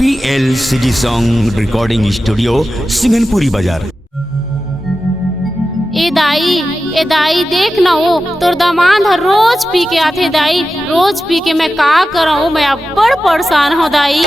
PLCD song recording studio सिंगनपुरी बाजार। ए दाई देख न हो तोर दामाद हर रोज पी के आथे दाई, रोज पी के मैं का करऊं, मैं अब बड़ परेशान हो दाई।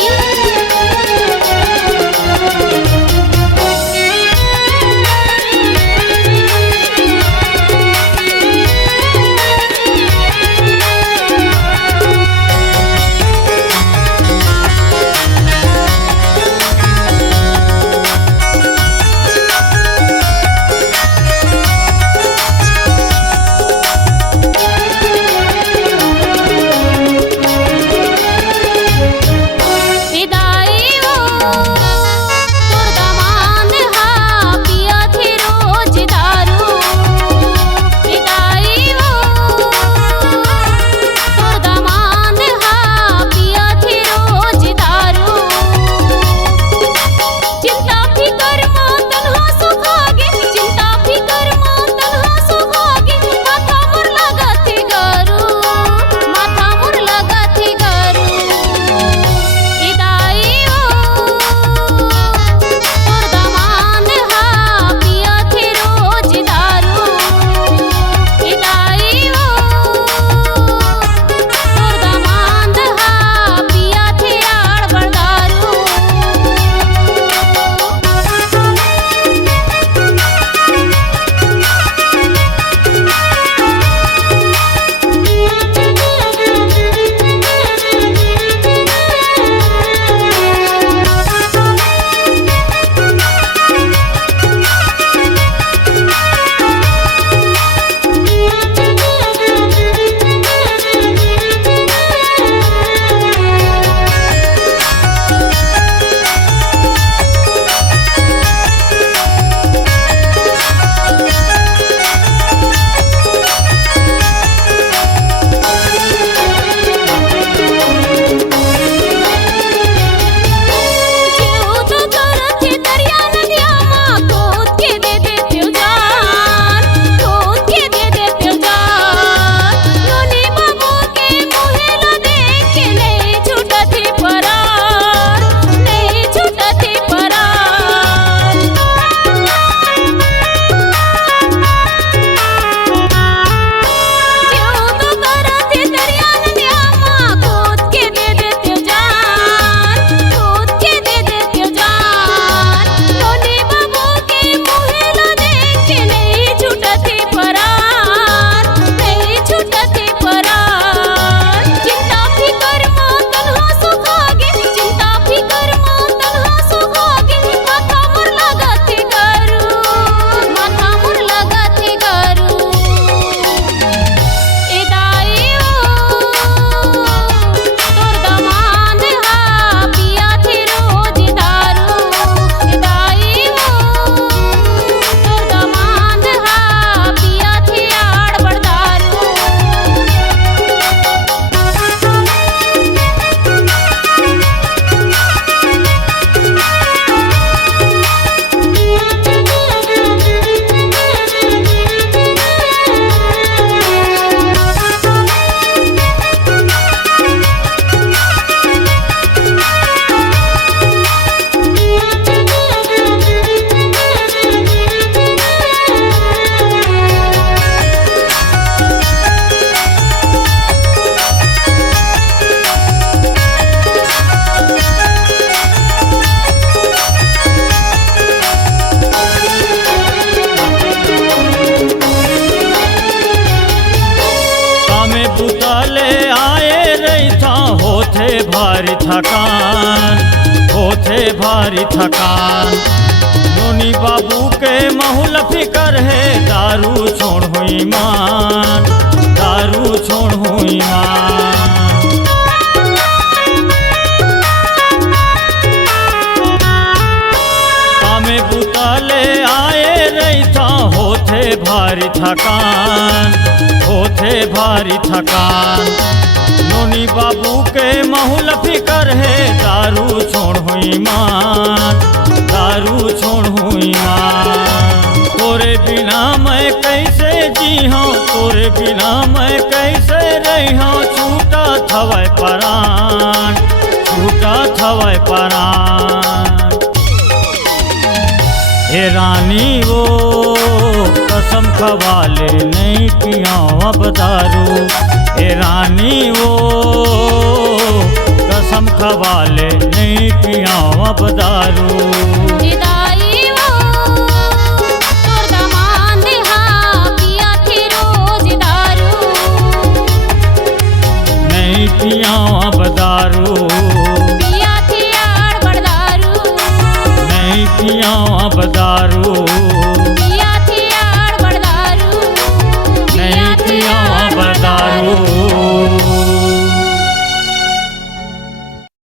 भारी थकान नोनी बाबू के महुल फिकर है, दारू छोड़ हुई मान, दारू छोड़ हुई मान। कामे बुताले आए रही था, होते भारी थकान, होते भारी थकान। नोनी बाबू के महुल फिकर है, दारू छोड़ हुई मान, दारू छोड़ हुई मान। तोरे बिना मैं कैसे जी हूँ, तोरे बिना मैं कैसे रही हूँ। छूटा थवै परान, छूटा था गवाए परान। हे रानी वो कसम खवाले नहीं पिया अब दारू। हे रानी वो कसम खवाले नहीं पिया अब दारू। दाई वो तोर दामाद हा पिया थे रोज दारू। नहीं पिया अब दारू। पिया थे यार बड़ दारू। नहीं पिया अब दारू। पिया थे यार बड़ दारू। नहीं पिया अब दारू।